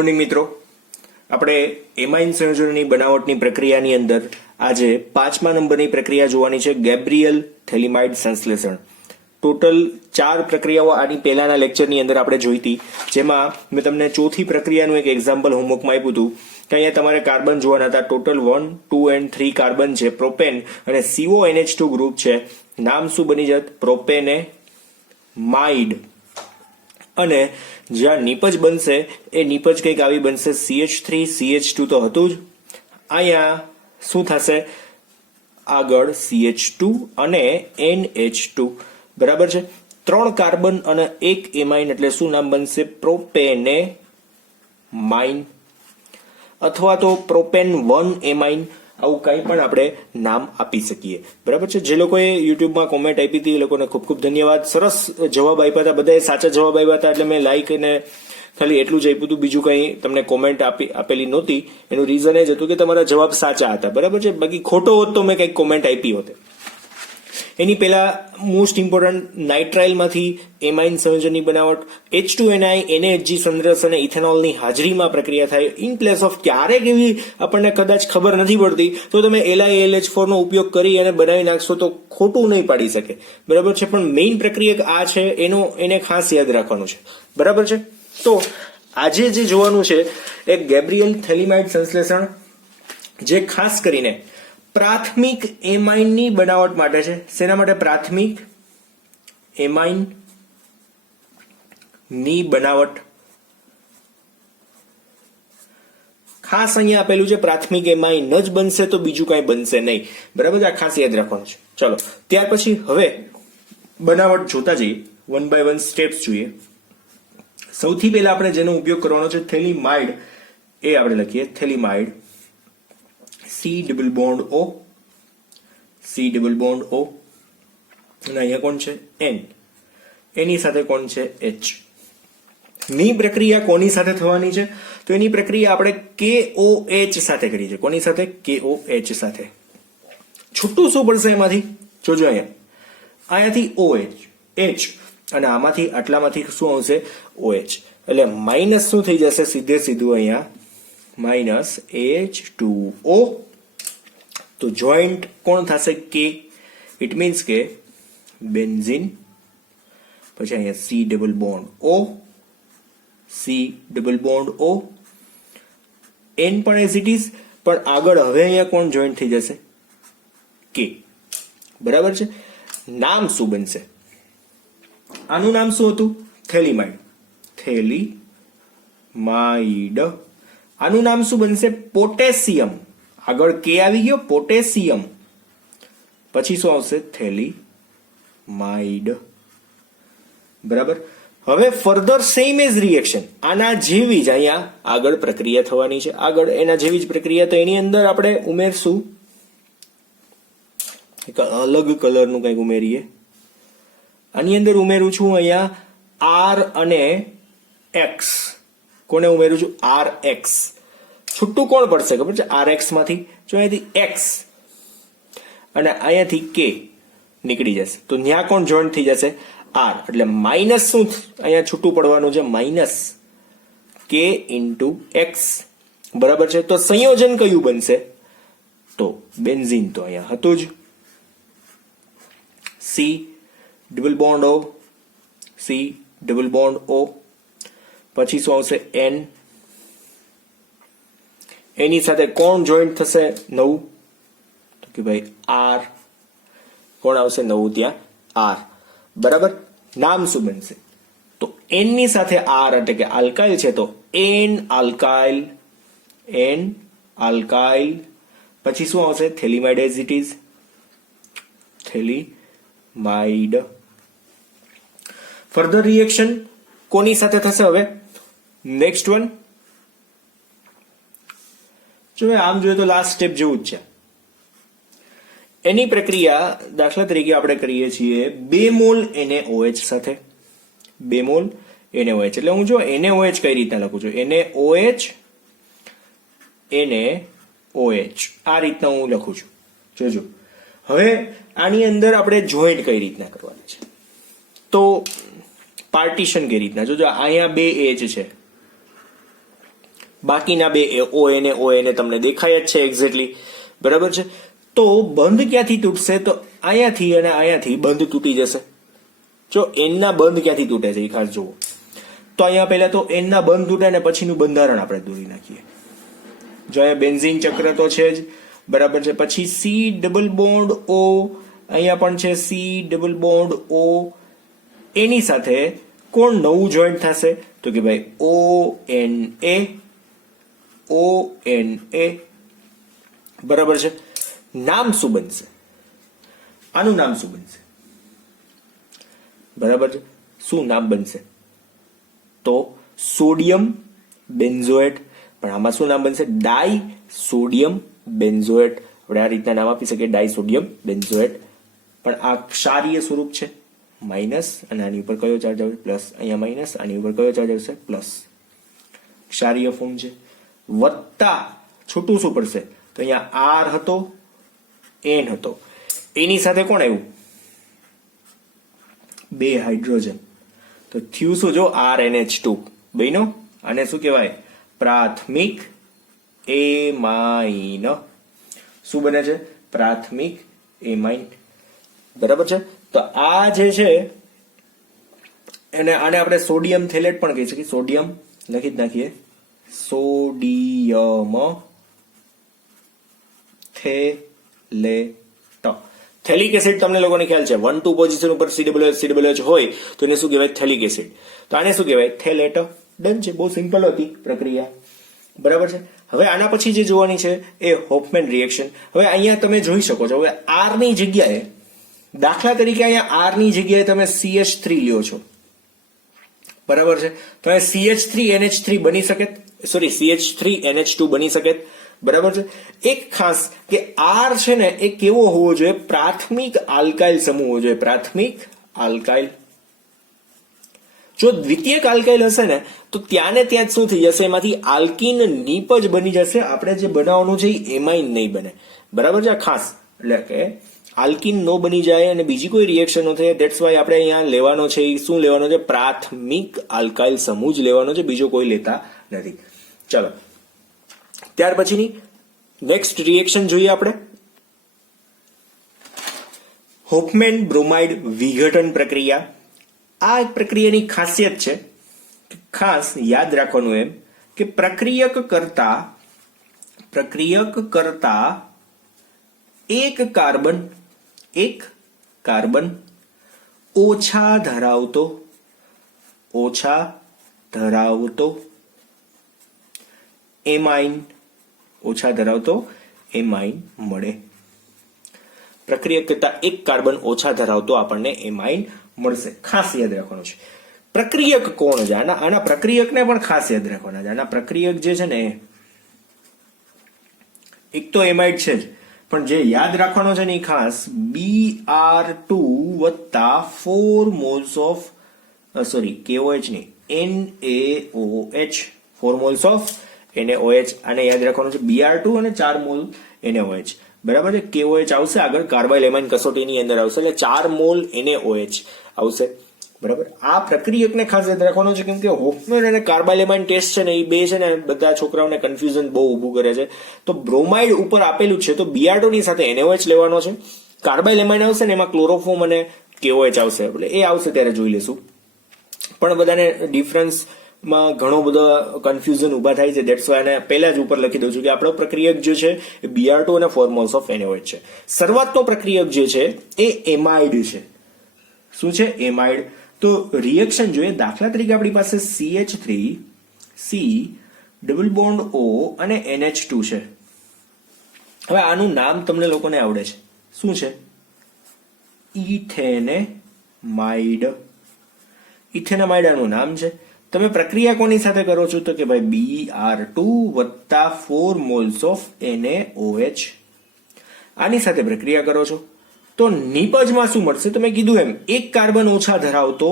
Morning મિત્રો, આપણે amine સંયોજનોની બનાવટની પ્રક્રિયાની અંદર આજે 5મા નંબરની પ્રક્રિયા જોવાની છે, ગેબ્રિયલ થેલિમાઇડ સંશ્લેષણ. ટોટલ 4 પ્રક્રિયાઓ આની પહેલાના લેક્ચરની અંદર આપણે જોઈ હતી, જેમાં મેં તમને ચોથી પ્રક્રિયાનું એક એક્ઝામ્પલ હોમવર્કમાં આપ્યું હતું કે અહીંયા તમારે કાર્બન જોવાના હતા. ટોટલ 1, 2 and 3 કાર્બન છે, પ્રોપેન અને CONH2 ગ્રુપ છે. નામ શું બની જાત? પ્રોપેને માઇડ. અને જ્યાં નીપજ બનશે એ નીપજ કંઈક આવી બનશે, CH3 CH2 તો હતું જ. અહીંયા શું થશે? આગળ CH2 અને NH2. બરાબર છે. 3 કાર્બન અને 1 એમાઇન એટલે શું નામ બનશે? પ્રોપેને માઇન અથવા તો પ્રોપેન 1 એમાઇન. આવું કંઈ પણ આપણે નામ આપી શકીએ. બરાબર છે. જે લોકોએ યુટ્યુબમાં કોમેન્ટ આપી હતી એ લોકોને ખૂબ ખૂબ ધન્યવાદ. સરસ જવાબ આપ્યા હતા, બધાએ સાચા જવાબ આપ્યા હતા, એટલે મેં લાઈક અને ખાલી એટલું જ આપ્યું હતું, બીજું કંઈ તમને કોમેન્ટ આપેલી નહોતી. એનું રીઝન એ જ હતું કે તમારા જવાબ સાચા હતા. બરાબર છે. બાકી ખોટો હોત તો મેં કંઈક કોમેન્ટ આપી હોત. એની પહેલા મોસ્ટ ઇમ્પોર્ટન્ટ, નાઇટ્રાઇલમાંથી એમાઇન સંયોજનની બનાવટ, H2NI NaHG સંદ્રસ અને ઇથેનોલની હાજરીમાં પ્રક્રિયા થાય. ઇન પ્લેસ ઓફ ક્યારેક એવી આપણને કદાચ ખબર નથી પડતી તો તમે LiAlH4 નો ઉપયોગ કરી અને બનાવી નાખશો તો ખોટું નહીં પાડી શકે. બરાબર છે. પણ મેઇન પ્રક્રિયા આ છે, એને ખાસ યાદ રાખવાનું છે. બરાબર છે. તો આજે જે જોવાનું છે એ ગેબ્રિયલ થેલિમાઇડ સંશ્લેષણ, જે ખાસ કરીને પ્રાથમિક એમાઇનની બનાવટ માટે છે. શેના માટે? પ્રાથમિક એમાઇન ની બનાવટ. ખાસ અહીંયા આપેલું છે પ્રાથમિક એમાઇન જ બનશે તો બીજું કાંઈ બનશે નહીં. બરાબર, આ ખાસ યાદ રાખવાનું છે. ચલો ત્યાર પછી હવે બનાવટ જોતા જઈએ, 1 by 1 સ્ટેપ્સ જોઈએ. સૌથી પહેલા આપણે જેનો ઉપયોગ કરવાનો છે થેલિમાઇડ, એ આપણે લખીએ થેલિમાઇડ. C double bond O, C double bond O, અને અહીંયા કોણ છે? N. એની સાથે કોણ છે? H. ની પ્રક્રિયા કોની સાથે થવાની છે? તો એની પ્રક્રિયા આપણે KOH સાથે કરી છે. કોની સાથે? KOH સાથે. છૂટું શું પડશે એમાંથી? જોજો અહીંયાથી OH, H, અને આમાંથી આટલામાંથી શું આવશે? OH. એટલે માઇનસ શું થઈ જશે? સીધે સીધું અહીંયા માઇનસ H2O. તો જોઈન્ટ કોણ થશે? K. ઇટ મીન્સ કે બેન્ઝીન. પછી અહીંયા C double bond O, C double bond O, N પણ એઝ ઇટ ઇઝ, પણ આગળ હવે અહીંયા કોણ જોઈન્ટ થઈ જશે? K. બરાબર છે. નામ શું બનશે? આનું નામ શું હતું? થેલિમાઇડ. થેલિમાઇડ. આનું નામ શું બનશે? પોટેશિયમ. આગળ K આવી ગયો, પોટેશિયમ. પછી શું આવશે? થેલિમાઇડ. બરાબર. હવે ફર્ધર સેમ એઝ રિએક્શન, આના જેવી જ અહીંયા આગળ પ્રક્રિયા થવાની છે. આગળ એના જેવી જ પ્રક્રિયા, તો એની અંદર આપણે ઉમેરશું એક અલગ કલરનું કંઈક ઉમેરીએ. આની અંદર ઉમેરું છું અહીંયા R અને X. કોને ઉમેરું છું? RX. છૂટું કોણ પડશે ખબર છે? RX માંથી. જો અહીંયાથી X અને અહીંયાથી K નીકળી જશે, તો ત્યાં કોણ જોઈન્ટ થઈ જશે? R. એટલે માઇનસ શું અહીંયા છૂટું પડવાનું છે? Minus K into X. બરાબર છે. તો સંયોજન કયું બનશે? તો બેન્ઝીન તો અહીંયા હતું જ. C double bond O, C double bond O. પછી શું આવશે? N. એની સાથે કોણ જોઈન્ટ થશે? નવું. તો કે ભાઈ R. કોણ આવશે? નવું ત્યાં R. બરાબર. નામ શું બનશે? તો N ની સાથે R એટલે કે આલ્કાઇલ છે, તો N આલ્કાઇલ. N alkyl. પછી શું આવશે? Phthalimide as it is. Phthalimide. Further reaction કોની સાથે થશે હવે? Next one. જો આમ જોઈએ તો લાસ્ટ સ્ટેપ જેવું જ છે. એની પ્રક્રિયા દાખલા તરીકે આપણે કરીએ છીએ 2 મોલ NaOH સાથે. 2 મોલ NaOH એટલે હું જો NaOH કઈ રીતના લખું છું? NaOH NaOH આ રીતના હું લખું છું. જોજો હવે આની અંદર આપણે જોઈન્ટ કઈ રીતના કરવાની છે, તો પાર્ટીશન કઈ રીતના, જોજો અહીંયા બે એચ છે, બાકીના બે ONA તમને દેખાય જ છે એક્ઝેક્ટલી, બરાબર છે. તો બંધ ક્યાંથી તૂટશે? તો અહીંયાથી અને અહીંયાથી બંધ તૂટી જશે. જો n ના બંધ ક્યાંથી તૂટે છે એ ખાસ જુઓ. તો અહીંયા પહેલા તો n ના બંધ તૂટે ને પછીનું બંધારણ આપણે દોરી નાખીએ. જો અહીંયા બેન્ઝીન ચક્ર તો છે જ, બરાબર છે. પછી C ડબલ બોન્ડ O, અહીંયા પણ છે C ડબલ બોન્ડ O. એની સાથે કોણ નવું જોઈન્ટ થશે? તો કે ભાઈ ONA, બરાબર છે. નામ શું બનશે? આનું નામ શું બનશે? બરાબર છે. શું નામ બનશે? તો સોડિયમ બેન્ઝોએટ. પણ આમાં શું નામ બનશે? ડાઈ સોડિયમ બેન્ઝોએટ. આપણે આ રીતના નામ આપી શકીએ, ડાઈ સોડિયમ બેન્ઝોએટ. પણ આ ક્ષારીય સ્વરૂપ છે, માઇનસ, અને આની ઉપર કયો ચાર્જ આવશે? પ્લસ. અહીંયા માઇનસ, આની ઉપર કયો ચાર્જ આવશે? પ્લસ. ક્ષારીય ફોર્મ છે. વત્તા છૂટું શું પડશે? તો અહીંયા R હતો, N હતો, એની સાથે કોણ આવ્યું? બે હાઇડ્રોજન. તો થયું શું? જો RNH2 બન્યો. આને શું કહેવાય? પ્રાથમિક એમાઇન. શું બને છે? પ્રાથમિક એમાઇન, બરાબર છે. તો આ જે છે એને આને આપણે સોડિયમ થેલેટ પણ કહી શકીએ. સોડિયમ લખી જ નાખીએ, સોડિયમ થેલેટ. થેલિક એસિડ તમને લોકોને ખ્યાલ છે, 1-2 પોઝિશન ઉપર COOH હોય તો એને શું કહેવાય? થેલિક એસિડ. તો આને શું કહેવાય? થેલેટ. ડન છે. બહુ સિમ્પલ હતી પ્રક્રિયા, બરાબર છે. હવે આના પછી જે જોવાની છે એ હોફમેન રિએક્શન. હવે અહીંયા તમે જોઈ શકો છો, હવે R ની જગ્યાએ, દાખલા તરીકે અહીંયા R ની જગ્યાએ તમે CH3 લ્યો છો, બરાબર છે. તો CH3NH3 બની શકે, સોરી CH3NH2 બની શકે, બરાબર છે. એક ખાસ કે R છે ને એ કેવો હોવો જોઈએ? પ્રાથમિક આલ્કાઇલ સમૂહ હોવો જોઈએ. પ્રાથમિક આલ્કાઇલ. જો દ્વિતીયક આલ્કાઇલ હશે ને તો ત્યાં ને ત્યાં જ શું થઈ જશે? એમાંથી આલ્કીન નીપજ બની જશે. આપણે જે બનાવવાનું છે એ એમાઇન નહીં બને, બરાબર છે. ખાસ એટલે કે આલ્કીન નો બની જાય અને બીજી કોઈ રિએક્શન ન થાય. ધેટ્સ વાય આપણે અહીંયા લેવાનો છે એ શું લેવાનો છે? પ્રાથમિક આલ્કાઇલ સમૂહ જ લેવાનો છે, બીજો કોઈ લેતા નથી. ચલો, ત્યાર પછીની નેક્સ્ટ રિએક્શન જોઈએ આપણે. હોફમેન બ્રોમાઇડ વિઘટન પ્રક્રિયા. આ પ્રક્રિયાની ખાસિયત છે, ખાસ યાદ રાખવાનું એમ કે પ્રક્રિયક કરતા એક કાર્બન ઓછા ધરાવતો એમાઇન મળે. પ્રક્રિયક કરતા એક કાર્બન ઓછા ધરાવતો આપણને એમાઇન મળશે. ખાસ યાદ રાખવાનું છે. પ્રક્રિયક કોણ છે? આના પ્રક્રિયકને પણ ખાસ યાદ રાખવાના છે. આના પ્રક્રિયક જે છે ને એક તો એમાઇડ છે જ, પણ જે યાદ રાખવાનો છે ને એ ખાસ Br2 વત્તા 4 મોલ્સ ઓફ KOH ની NaOH, 4 મોલ્સ ઓફ NaOH. આને યાદ રાખવાનું છે. Br2 અને 4 મોલ NaOH, બરાબર છે. KOH આવશે આગળ, કાર્બાઇલ એમાઇન કસોટીની અંદર આવશે, એટલે 4 મોલ NaOH આવશે, બરાબર. આ પ્રક્રિયકને ખાસ યાદ રાખવાનો છે, કેમ કે હોફમેન અને કાર્બાઇલ એમાઇન ટેસ્ટ છે ને એ બે છે ને બધા છોકરાઓને કન્ફ્યુઝન બહુ ઊભું કરે છે. તો બ્રોમાઇડ ઉપર આપેલું છે તો Br2 ની સાથે NaOH લેવાનો છે. કાર્બાઇલ એમાઇન આવશે ને એમાં ક્લોરોફોર્મ અને KOH આવશે, એટલે એ આવશે ત્યારે જોઈ લેશું. પણ બધાને ડિફરન્સમાં ઘણો બધો કન્ફ્યુઝન ઉભા થાય છે. ધેટ્સ વાય આને પહેલા જ ઉપર લખી દઉં છું કે આપણો પ્રક્રિયક જે છે એ Br2 અને 4 મોલ્સ ઓફ NaOH છે. શરૂઆતનો પ્રક્રિયક જે છે એ એમાઇડ છે. શું છે? એમાઇડ. તો રિએક્શન જોઈએ. દાખલા તરીકે આપણી પાસે CH3, C double bond O અને NH2 છે. હવે આનું નામ તમને લોકોને આવડે છે. શું છે? ઇથેનેમાઇડ. ઇથેનેમાઇડ આનું નામ છે. તમે પ્રક્રિયા કોની સાથે કરો છો? તો કે ભાઈ Br2 વત્તા 4 મોલ્સ ઓફ NaOH. આની સાથે પ્રક્રિયા કરો છો તો નિપજમાં શું મળશે? તો મેં કીધું એમ એક કાર્બન ઓછા ધરાવતો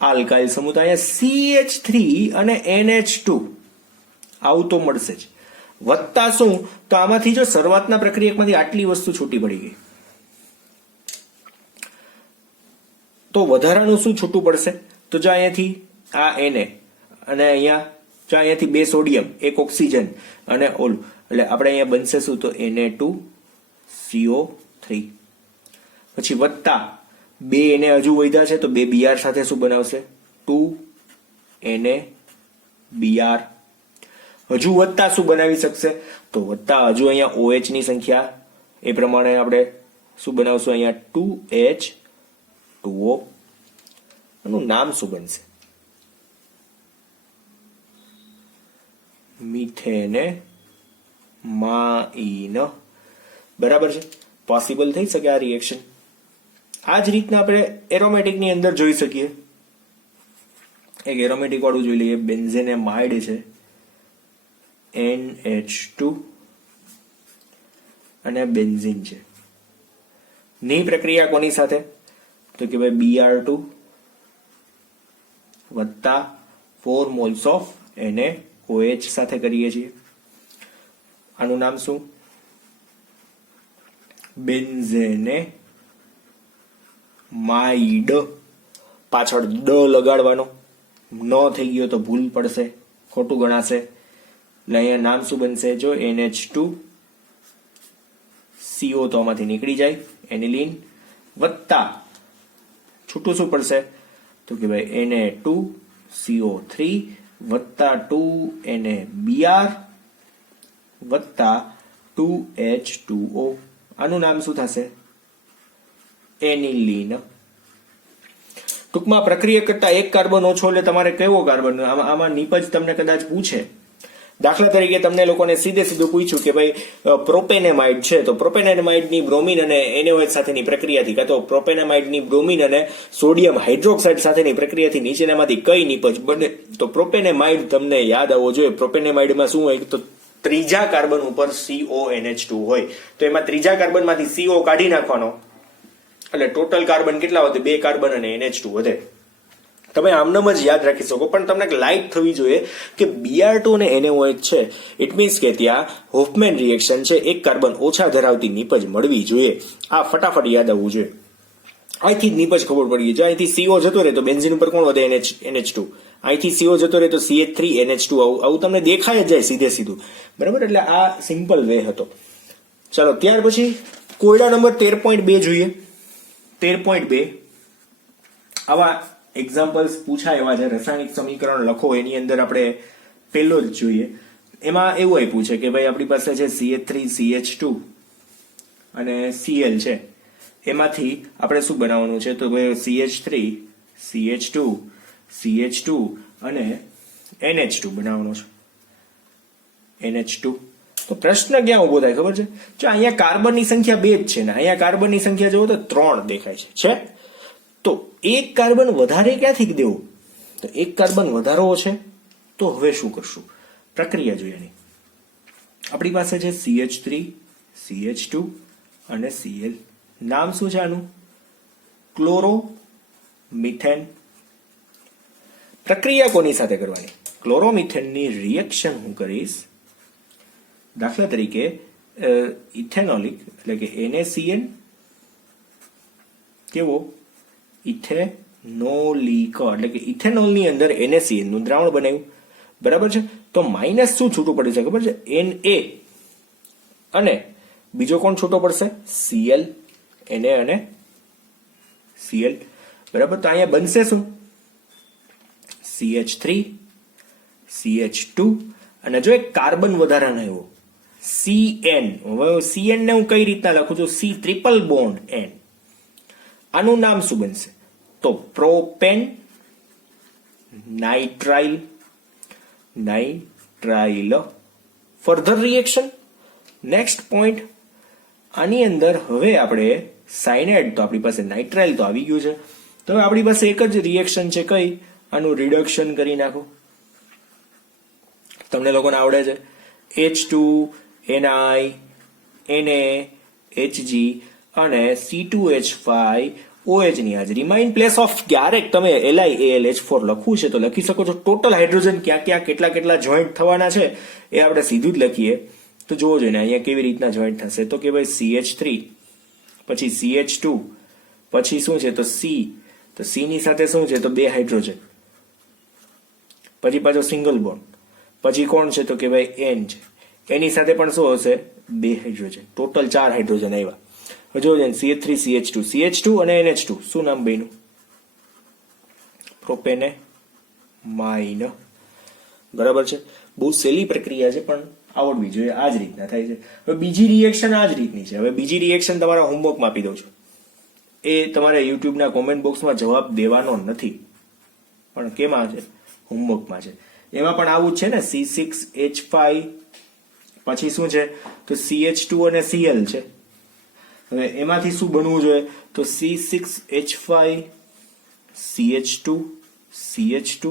આલ્કાઇલ સમૂહ. અહીંયા CH3 અને NH2 આવું તો મળશે જ. વત્તા શું? તો આમાંથી જો શરૂઆતના પ્રક્રિયકમાંથી આટલી વસ્તુ છૂટી પડી ગઈ તો વધારાનું શું છૂટું પડશે? તો જો અહીંયાથી આ Na અને અહીંયા જો અહીંયાથી 2 સોડિયમ 1 ઓક્સિજન અને ઓલું, એટલે આપણે અહીંયા બનશે શું? તો Na2CO3. પછી વત્તા 2 એને હજુ વધ્યા છે તો 2 Br સાથે શું બનાવશે? 2Na Br. હજુ વત્તા શું બનાવી શકશે? તો વત્તા હજુ અહીંયા OH ની સંખ્યા એ પ્રમાણે આપણે શું બનાવશું? અહીંયા 2H2O. એનું નામ શું બનશે? મિથેનેમાઇન. બરાબર છે? પોસિબલ થઈ શકે આ રિએક્શન. આ જ રીતના આપણે એરોમેટિક ની અંદર જોઈ શકીએ. એક એરોમેટિક વાળું જોઈ લઈએ. બેન્ઝેનેમાઇડ છે, NH2 અને બેન્ઝીન છે. ની પ્રક્રિયા કોની સાથે? તો કે ભાઈ Br2 વત્તા 4 મોલ્સ ઓફ NaOH સાથે કરીએ છીએ. આનું નામ શું? બેન્ઝેનેમાઇડ. પાછળ ડ લગાડવાનો, ન થઈ ગયો તો ભૂલ પડશે, ખોટું ગણાશે. એટલે અહીંયા નામ શું બનશે? જો NH2CO તો આમાંથી નીકળી જાય, એનિલીન, વત્તા છૂટું શું પડશે? તો કે ભાઈ Na2CO3 વત્તા 2NaBr વત્તા 2H2O. આનું નામ શું થશે? એનિલીન. ટૂંકમાં પ્રક્રિયા કરતા એક કાર્બન ઓછો એટલે તમારે કેવો કાર્બન? આમાં નીપજ તમને કદાચ પૂછે. દાખલા તરીકે તમને લોકોને સીધું પૂછ્યું કે ભાઈ પ્રોપેનેમાઇડ છે, તો પ્રોપેનેમાઇડની બ્રોમિન અને NaOH સાથેની પ્રક્રિયાથી, કાં તો પ્રોપેનેમાઇડની બ્રોમિન અને સોડિયમ હાઇડ્રોક્સાઇડ સાથેની પ્રક્રિયાથી નીચેનામાંથી કઈ નીપજ બને? તો પ્રોપેનેમાઇડ તમને યાદ આવવો જોઈએ. પ્રોપેનેમાઇડમાં શું હોય? તો ત્રીજા કાર્બન ઉપર CONH2 હોય, તો એમાં ત્રીજા કાર્બનમાંથી CO કાઢી નાખવાનો, એટલે ટોટલ કાર્બન કેટલા વધે? 2 કાર્બન અને NH2 વધે. તમે આમનામ જ યાદ રાખી શકો, પણ તમને લાઇટ થવી જોઈએ કે Br2 અને NaOH છે, ઇટ મીન્સ કે ત્યાં હોફમેન રિએક્શન છે, એક કાર્બન ઓછા ધરાવતી નીપજ મળવી જોઈએ. આ ફટાફટ યાદ આવવું જોઈએ. અહીંથી જ નીપજ ખબર પડી ગઈ. જો અહીંથી CO જતો રહે તો બેન્ઝીન ઉપર કોણ વધે? NH2. અહીંથી CO જતો રહે તો CH3NH2. આવું તમને દેખાય જ જાય સીધું. બરાબર? એટલે આ સિમ્પલ વે હતો. ચાલો ત્યાર પછી કોયડા નંબર 13.2 જોઈએ. 13.2 આવા એક્ઝામ્પલ્સ પૂછાય એવા છે. રાસાયણિક સમીકરણ લખો, એની અંદર આપણે પહેલો જ જોઈએ. એમાં એવું આપ્યું છે કે ભાઈ આપણી પાસે છે CH3CH2 અને Cl છે. એમાંથી આપણે શું બનાવવાનું છે? તો ભાઈ CH3CH2 અને NH2 બનાવવાનો છે. NH2. તો પ્રશ્ન ક્યાં ઉભો થાય ખબર છે? જો અહીંયા કાર્બનની સંખ્યા 2 જ છે ને અહીંયા કાર્બનની સંખ્યા જોવો તો 3 દેખાય છે. તો એક કાર્બન વધારે ક્યાંથી દેવું? તો એક કાર્બન વધારો છે, તો હવે શું કરશું? પ્રક્રિયા જોઈએ. આપણી પાસે છે CH3 CH2 અને Cl. નામ શું છે આનું? ક્લોરોમિથેન. પ્રક્રિયા કોની સાથે કરવાની? ક્લોરોમિથેનની રિએક્શન હું કરીશ. દાખલા તરીકે ઇથેનોલિક એટલે કે NaCN કેવો? ઇથેનોલિક એટલે કે ઇથેનોલની અંદર NaCN નું દ્રાવણ બનાવ્યું. બરાબર છે? તો માઇનસ શું છૂટું પડે છે ખબર છે? Na અને બીજો કોણ છૂટો પડશે? Cl. Na અને Cl. બરાબર? તો અહીંયા બનશે શું? CH3 CH2 અને જો એક કાર્બન વધારાનો આવ્યો CN. હવે CN ને હું કઈ રીતના લખું છું? C triple bond N. આનું નામ શું બનશે? તો propane nitrile. Further reaction. Next point. આની અંદર હવે આપણે સાયનાઇડ, તો આપણી પાસે નાઇટ્રાઇલ તો આવી ગયું છે. તો હવે આપણી પાસે એક જ રિએક્શન છે. કઈ? આનું રિડક્શન કરી નાખો. તમને લોકોને આવડે છે. H2 Ni Na Hg અને C2H5 OH ની હાજરીમાં ઇન પ્લેસ ઓફ ક્યારેક તમે LiAlH4 લખવું છે તો લખી શકો છો. ટોટલ હાઇડ્રોજન ક્યાં કેટલા જોઈન્ટ થવાના છે એ આપણે સીધું જ લખીએ. તો જોવો જોઈએ ને અહીંયા કેવી રીતના જોઈન્ટ થશે. તો કે ભાઈ CH3 પછી CH2 પછી શું છે? તો C. તો C ની સાથે શું છે? તો 2 હાઇડ્રોજન, પછી પાછો સિંગલ બોન્ડ, પછી કોણ છે તો કે ભાઈ N છે, એની સાથે પણ શું હશે 2 હાઇડ્રોજન, ટોટલ 4 હાઇડ્રોજન આવ્યા. હવે જોજો CH3 CH2 CH2 અને NH2 શું નામ બન્યું? પ્રોપેનેમાઇન. બરાબર છે. બહુ સહેલી પ્રક્રિયા છે પણ આવડવી જોઈએ. આ જ રીતના થાય છે. હવે બીજી રિએક્શન આ જ રીતની છે. હવે બીજી રિએક્શન તમારા હોમવર્કમાં આપી દઉં છું. એ તમારે યુટ્યુબના કોમેન્ટ બોક્સમાં જવાબ દેવાનો નથી, પણ કેમાં છે? હોમવર્કમાં છે. એમાં પણ આવું જ છે ને, C6H5 પછી શું છે તો CH2 અને Cl છે. હવે એમાંથી શું બનવું જોઈએ તો C6H5 CH2 CH2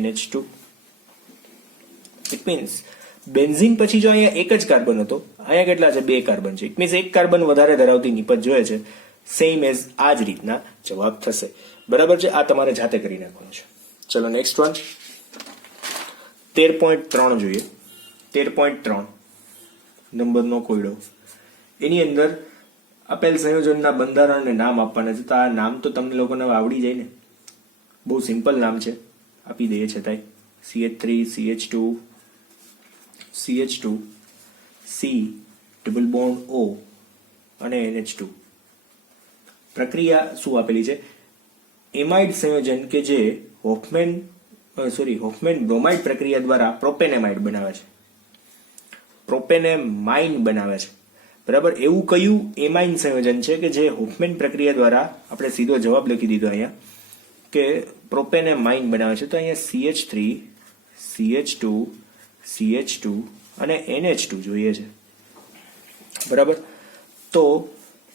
NH2. It means benzene પછી જો અહીંયા એક જ કાર્બન હતો, અહીંયા કેટલા છે? 2 કાર્બન છે. ઇટ મીન્સ એક કાર્બન વધારે ધરાવતી નિપજ જોઈએ છે. સેમ એઝ આ જ રીતના જવાબ થશે. બરાબર છે. આ તમારે જાતે કરી નાખવાનું છે. ચલો નેક્સ્ટ વન 13.3 જોઈએ. 13.3 નંબરનો કોયડો. એની અંદર આપેલ સંયોજનના બંધારણને નામ આપવાના છે. તો આ નામ તો તમને લોકોને આવડી જાય ને, બહુ સિમ્પલ નામ છે, આપી દઈએ છતાંય. CH3 CH2 CH2 C double bond O અને NH2. પ્રક્રિયા શું આપેલી છે? એમાઇડ સંયોજન કે જે હોફમેન બ્રોમાઇડ પ્રક્રિયા દ્વારા પ્રોપેનેમાઇડ બનાવે છે, પ્રોપેનેમાઇન બનાવે છે. બરાબર. એવું કયું એમાઇન સંયોજન છે કે જે હોફમેન પ્રક્રિયા દ્વારા, આપણે સીધો જવાબ લખી દીધો અહીંયા કે પ્રોપેનેમાઇન બનાવે છે. તો અહીંયા CH3 CH2 CH2 અને NH2 જોઈએ છે. બરાબર. તો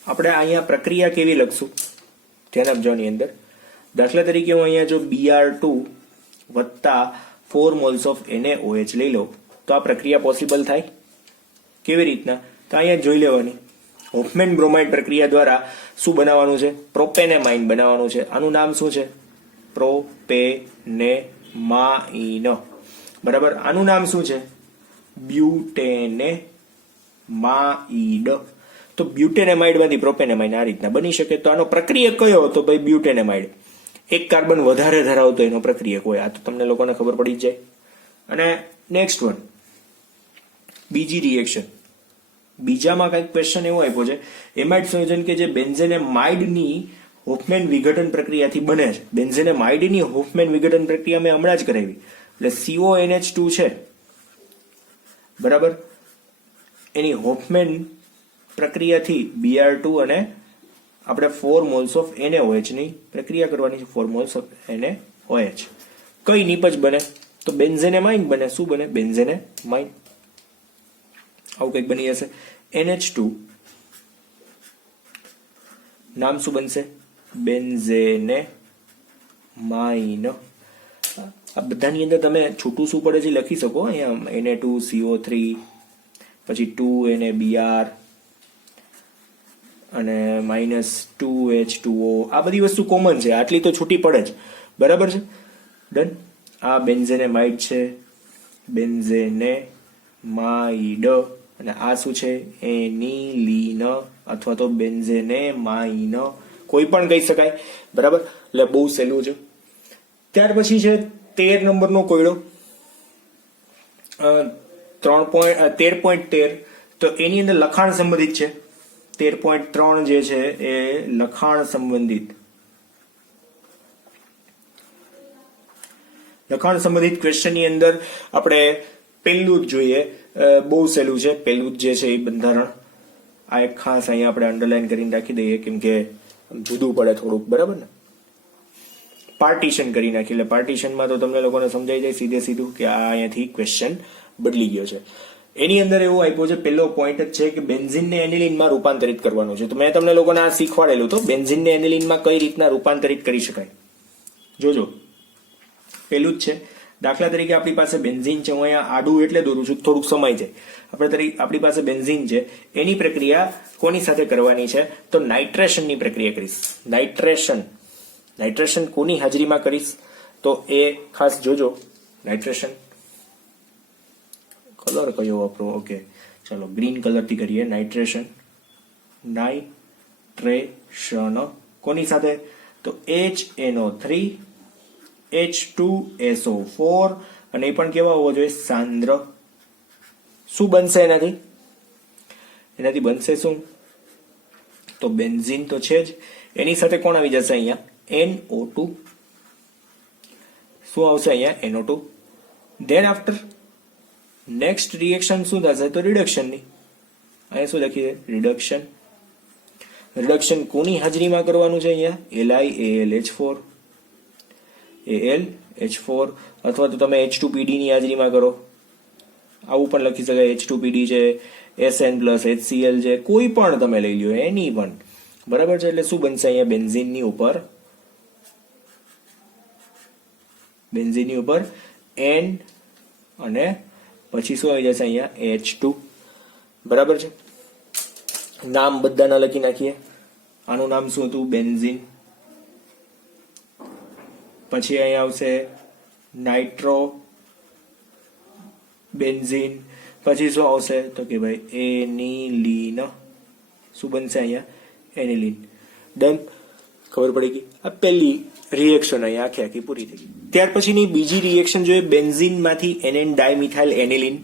આપણે અહીંયા પ્રક્રિયા કેવી લખશું ધ્યાન આપજો. આની અંદર દાખલા તરીકે હું અહીંયા જો Br2 વત્તા 4 મોલ્સ ઓફ NaOH લઈ લઉં તો આ પ્રક્રિયા પોસિબલ થાય. કેવી રીતના? તો અહીંયા જોઈ લેવાની. હોફમેન બ્રોમાઇડ પ્રક્રિયા દ્વારા શું બનાવવાનું છે? પ્રોપેનેમાઇન બનાવવાનું છે. આનું નામ શું છે? પ્રોપેનેમાઇન. બરાબર. આનું નામ શું છે? બ્યુટેનેમાઇડ. તો બ્યુટેનેમાઇડ માંથી પ્રોપેનેમાઇન આ રીતના બની શકે. તો આનો પ્રક્રિયક કયો? તો ભાઈ બ્યુટેનેમાઇડ. એક કાર્બન વધારે ધરાવતો એનો પ્રક્રિયક હોય. આ તો તમને લોકોને ખબર પડી જ જાય. અને નેક્સ્ટ વન બીજી રિએક્શન. બીજામાં કઈક ક્વેશ્ચન એવો આપ્યો છે, એમાઇડ સંયોજન કે જે બેન્ઝેનેમાઇડની હોફમેન વિઘટન પ્રક્રિયાથી બને છે. બેન્ઝેનેમાઇડની હોફમેન વિઘટન પ્રક્રિયા મેં હમણાં જ કરાવી. એટલે CONH2 છે. બરાબર. એની હોફમેન પ્રક્રિયાથી Br2 અને આપણે 4 મોલ્સ ઓફ NaOH ની પ્રક્રિયા કરવાની છે. 4 મોલ્સ ઓફ NaOH. કઈ નિપજ બને? તો બેન્ઝેનેમાઇન બને. શું બને? બેન્ઝેનેમાઇન. આવું કંઈક બની જશે. NH2 નામ શું બનશે? બેન્ઝેનેમાઇન. આ બધાની અંદર તમે છૂટું શું પડે છે લખી શકો. અહીંયા Na2CO3 પછી 2NaBr અને -2H2O. આ બધી વસ્તુ કોમન છે, આટલી તો છૂટી પડે જ. બરાબર છે. ડન. આ બેન્ઝેનેમાઇડ છે, બેન્ઝેનેમાઇડ. અને આ શું છે? એનિલીન અથવા તો બેન્ઝેનેમાઇન, કોઈ પણ કહી શકાય. બરાબર. એટલે બહુ સહેલું છે. ત્યાર પછી છે 13 નંબરનો કોયડો. 13.13. તો એની અંદર લખાણ સંબંધિત છે. 13.3 જે છે એ લખાણ સંબંધિત. લખાણ સંબંધિત ક્વેશ્ચનની અંદર આપણે પહેલું જ જોઈએ. બહુ સહેલું છે. પહેલું જ જે છે એ બંધારણ. આ એક ખાસ અહીંયા આપણે અંડરલાઈન કરીને રાખી દઈએ કેમ કે જુદું પડે થોડુંક. બરાબર ને? પાર્ટીશન કરી નાખી. એટલે પાર્ટીશનમાં તો તમને લોકોને સમજાઈ જાય સીધે સીધું કે આ અહીંયાથી ક્વેશ્ચન બદલી ગયો છે. એની અંદર એવું આપ્યું છે, પહેલો પોઈન્ટ જ છે કે બેન્ઝીનને એનિલીનમાં રૂપાંતરિત કરવાનું છે. તો મેં તમને લોકોને આ શીખવાડેલું તો બેન્ઝીનને એનિલીનમાં કઈ રીતના રૂપાંતરિત કરી શકાય. જોજો પેલું જ છે. દાખલા તરીકે આપણી પાસે બેન્ઝીન છે. હું અહીંયા આડું એટલે દોરું છું, થોડુંક સમય છે. આપણી પાસે બેન્ઝીન છે, એની પ્રક્રિયા કોની સાથે કરવાની છે? તો નાઇટ્રેશનની પ્રક્રિયા કરીશ. નાઇટ્રેશન કોની હાજરીમાં કરીશ? તો એ ખાસ જોજો. નાઇટ્રેશન કલર કયો વાપરો? ઓકે, ચાલો ગ્રીન કલરથી કરીએ. નાઇટ્રેશન કોની સાથે? તો HNO3 H2SO4 અને એ પણ કેવા હોવો જોઈએ? સાંદ્ર. શું બનશે એનાથી બનશે શું? તો બેન્ઝીન તો છે જ, એની સાથે કોણ આવી જશે અહીંયા? NO2. શું આવશે અહીંયા? NO2. Than after next reaction શું થશે? તો રિડક્શનની. અહીંયા શું લખીએ? રિડક્શન. રિડક્શન કોની હાજરીમાં કરવાનું છે? અહીંયા LiAlH4 AlH4, અથવા તો તમે H2PD ની હાજરીમાં કરો, આવું પણ લખી શકાય. H2PD છે, SN પ્લસ HCl છે, કોઈ પણ તમે લઈ લો, એની પણ બરાબર છે. એટલે શું બનશે અહીંયા? બેન્ઝીનની ઉપર N અને પછી શું આવી જશે અહીંયા? H2. બરાબર છે. નામ બધાના લખી નાખીએ. આનું નામ શું હતું? બેન્ઝીન. પછી અહીંયા આવશે નાઇટ્રો બેન્ઝીન. પછી શું આવશે? તો કે ભાઈ એનિલીન. શું બનશે અહીંયા? એનિલીન. ડન. ખબર પડી ગઈ. આ પહેલી રિએક્શન અહીંયા આખી પૂરી થઈ ગઈ. ત્યાર પછીની બીજી રિએક્શન જોઈએ, બેન્ઝીન માંથી NN ડાયમિથાઇલ એનિલીન.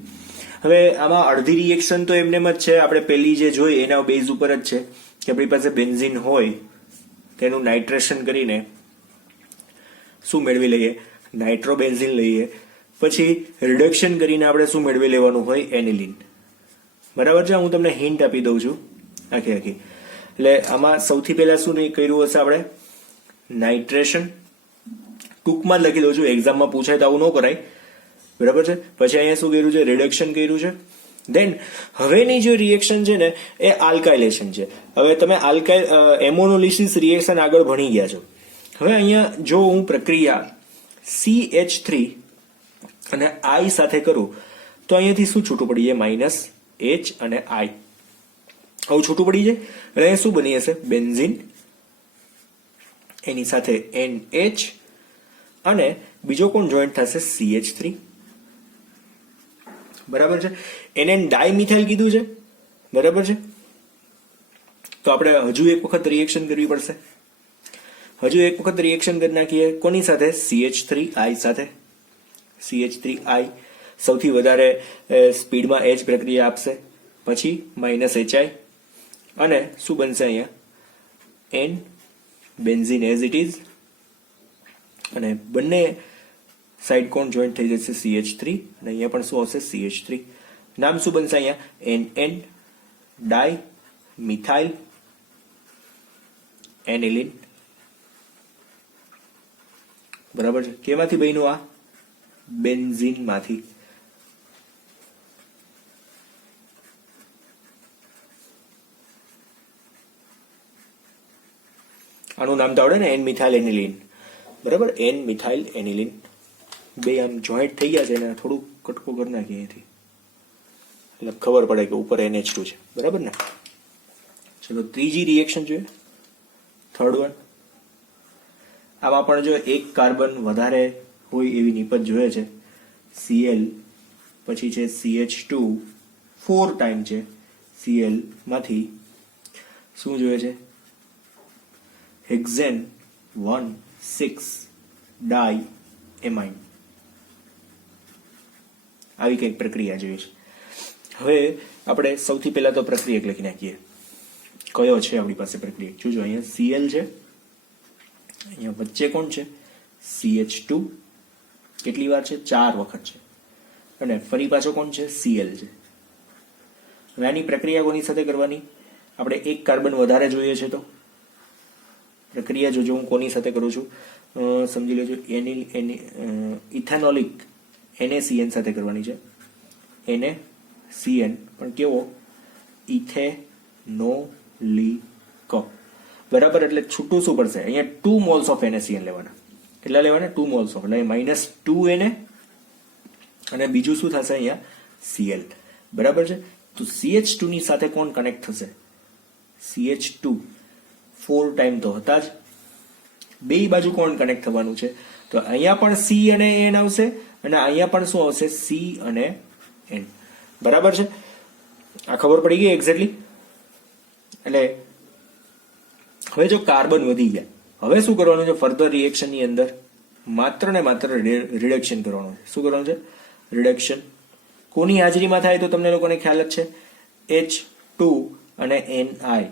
હવે આમાં અડધી રિએક્શન તો એમને જ છે, આપણે પહેલી જે જોઈ એના બેઝ ઉપર જ છે કે આપણી પાસે બેન્ઝીન હોય તેનું નાઇટ્રેશન કરીને શું મેળવી લઈએ? નાઇટ્રોબેન્ઝીન લઈએ. પછી રિડક્શન કરીને આપણે શું મેળવી લેવાનું હોય? એનિલીન. બરાબર છે. હું તમને હિન્ટ આપી દઉં છું આખી. એટલે આમાં સૌથી પહેલા શું કર્યું હશે આપણે? નાઇટ્રેશન. ટૂંકમાં જ લખી દઉં છું, એક્ઝામમાં પૂછાય તો આવું ન કરાય. બરાબર છે. પછી અહીંયા શું કર્યું છે? રિડક્શન કર્યું છે. દેન હવેની જે રિએક્શન છે ને એ આલ્કાઇલેશન છે. હવે તમે એમોનોલિસિસ રિએક્શન આગળ ભણી ગયા છો. હવે અહીંયા જો હું પ્રક્રિયા CH3 અને I સાથે કરું તો અહીંયાથી શું છૂટું પડી જાય? -H અને I. આવું છૂટું પડી જાય. એટલે અહીંયા શું બની હશે? બેન્ઝીન, એની સાથે NH અને બીજો કોણ જોઈન્ટ થશે? CH3. બરાબર છે. NN ડાયમિથાઇલ કીધું છે. બરાબર છે. તો આપણે હજુ એક વખત રિએક્શન કરવી પડશે. હજુ એક વખત રિએક્શન કરી નાખીએ. કોની સાથે? CH3I સાથે. CH3I સૌથી વધારે સ્પીડમાં H પ્રક્રિયા આપશે. પછી -HI અને શું બનશે અહીંયા? N benzene as it is. અને બંને સાઈડ કોણ જોઈન્ટ થઈ જશે? CH3. અને અહીંયા પણ શું આવશે? CH3. નામ શું બનશે અહીંયા? NN dimethyl aniline. બરાબર છે. કેમાંથી બન્યું આ? બેન્ઝીન માંથી. આનું નામ તો આવડે ને? N methyl aniline. બરાબર. N methyl aniline. બે આમ જોઈન્ટ થઈ ગયા છે ને, થોડું કટકો કરી નાખીએ અહીંથી એટલે ખબર પડે કે ઉપર NH2 છે. બરાબર ને? ચલો ત્રીજી રિએક્શન જોઈએ, થર્ડ વન. આમાં પણ જો એક કાર્બન વધારે હોય એવી નિપજ જોઈએ છે. Cl પછી છે CH2 4 ટાઈમ છે. Cl માંથી શું જોઈએ છે? હેક્ઝેન 1,6 ડાયએમાઇન. આવી કંઈક પ્રક્રિયા જોઈએ છે. હવે આપણે સૌથી પહેલા તો પ્રક્રિયક લખી નાખીએ. કયો છે આપણી પાસે પ્રક્રિયક? જોજો અહીંયા Cl છે, અહીંયા વચ્ચે કોણ છે? CH2. કેટલી વાર છે? 4 વખત છે. અને ફરી પાછો કોણ છે? Cl છે. હવે આની પ્રક્રિયા કોની સાથે કરવાની? આપણે એક કાર્બન વધારે જોઈએ છે તો પ્રક્રિયા જોજો હું કોની સાથે કરું છું સમજી લેજો. ઇથેનોલિક NaCN સાથે કરવાની છે. NaCN પણ કેવો? ઇથેનોલિક. બરાબર. એટલે છૂટું શું પડશે? અહીંયા 2 મોલ્સ ઓફ NaCN લેવાના. કેટલા લેવાના? 2 મોલ્સ ઓફ. એટલે -2 Na અને બીજું શું થશે અહીંયા? Cl. બરાબર છે. તો CH2 ની સાથે કોણ કનેક્ટ થશે? CH2 4 ટાઈમ તો હતા જ. બે બાજુ કોણ કનેક્ટ થવાનું છે? તો અહીંયા પણ C અને N આવશે અને અહીંયા પણ શું આવશે? C અને N. બરાબર છે. આ ખબર પડી ગઈ એક્ઝેક્ટલી. એટલે હવે જો કાર્બન વધી ગયા, હવે શું કરવાનું છે ફર્ધર રિએક્શન ની અંદર? માત્ર ને માત્ર રિડક્શન કરવાનું છે. શું કરવાનું છે? રિડક્શન. કોની હાજરીમાં થાય તો તમને લોકોને ખ્યાલ જ છે, H2 અને Ni,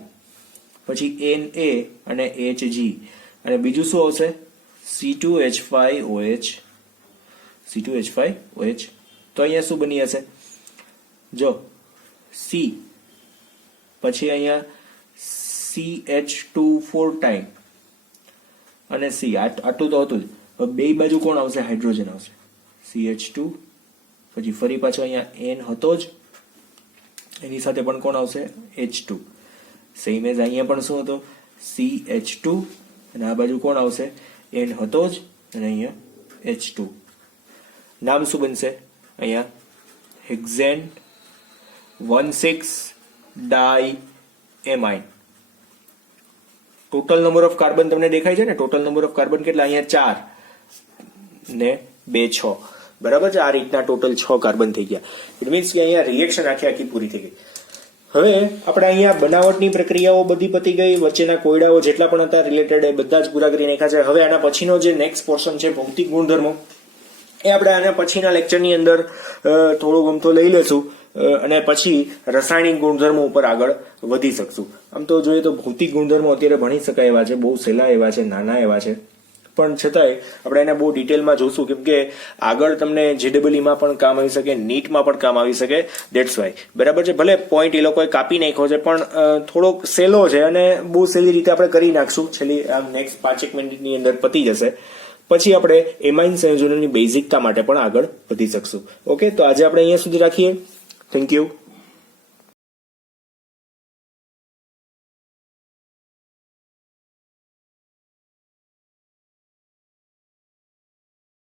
પછી Na અને Hg, અને બીજું શું આવશે? C2H5OH. C2H5OH. તો અહીંયા શું બની હશે? જો C, પછી અહીંયા CH2 4 ટાઈમ અને C, આટલું તો હતું જ. હવે બે બાજુ કોણ આવશે? હાઇડ્રોજન આવશે. CH2, પછી ફરી પાછો અહીંયા N હતો જ, એની સાથે પણ કોણ આવશે? H2. સેમ એઝ અહીંયા પણ શું હતો? CH2, અને આ બાજુ કોણ આવશે? N હતો જ, અને અહીંયા H2. નામ શું બનશે? અહીંયા હેક્ઝેન 1,6-ડાયએમાઇન. ટોટલ નંબર ઓફ કાર્બન તમને દેખાય છે ને? ટોટલ નંબર ઓફ કાર્બન કેટલા? અહીંયા 4 ને 2 6. બરાબર છે? આ રીતના ટોટલ 6 કાર્બન થઈ ગયા. ઇટ મીન્સ કે અહીંયા રિએક્શન આખી પૂરી થઈ ગઈ. હવે આપણે અહીંયા બનાવટની પ્રક્રિયાઓ બધી પતી ગઈ, વચ્ચેના કોયડાઓ જેટલા પણ હતા રિલેટેડ એ બધા જ પૂરા કરી નાખ્યા છે. હવે આના પછીનો જે નેક્સ્ટ પોર્શન છે ભૌતિક ગુણધર્મો, એ આપણે આના પછીના લેક્ચરની અંદર થોડો ગમતો લઈ લેશું, અને પછી રાસાયણિક ગુણધર્મો ઉપર આગળ વધી શકશું. આમ તો જોઈએ તો ભૌતિક ગુણધર્મો અત્યારે ભણી શકાય એવા છે, બહુ સહેલા એવા છે, નાના એવા છે, પણ છતાંય આપણે એને બહુ ડિટેલમાં જોશું, કેમ કે આગળ તમને JEE-માં પણ કામ આવી શકે, નીટમાં પણ કામ આવી શકે. That's why. બરાબર છે? ભલે પોઈન્ટ એ લોકોએ કાપી નાખ્યો છે, પણ થોડોક સહેલો છે અને બહુ સહેલી રીતે આપણે કરી નાખશું. છેલ્લી આ નેક્સ્ટ 5 મિનિટની અંદર પતી જશે. પછી આપણે એમાઇન સંયોજનોની બેઝિકતા માટે પણ આગળ વધી શકશું. ઓકે, તો આજે આપણે અહીંયા સુધી રાખીએ. Thank you.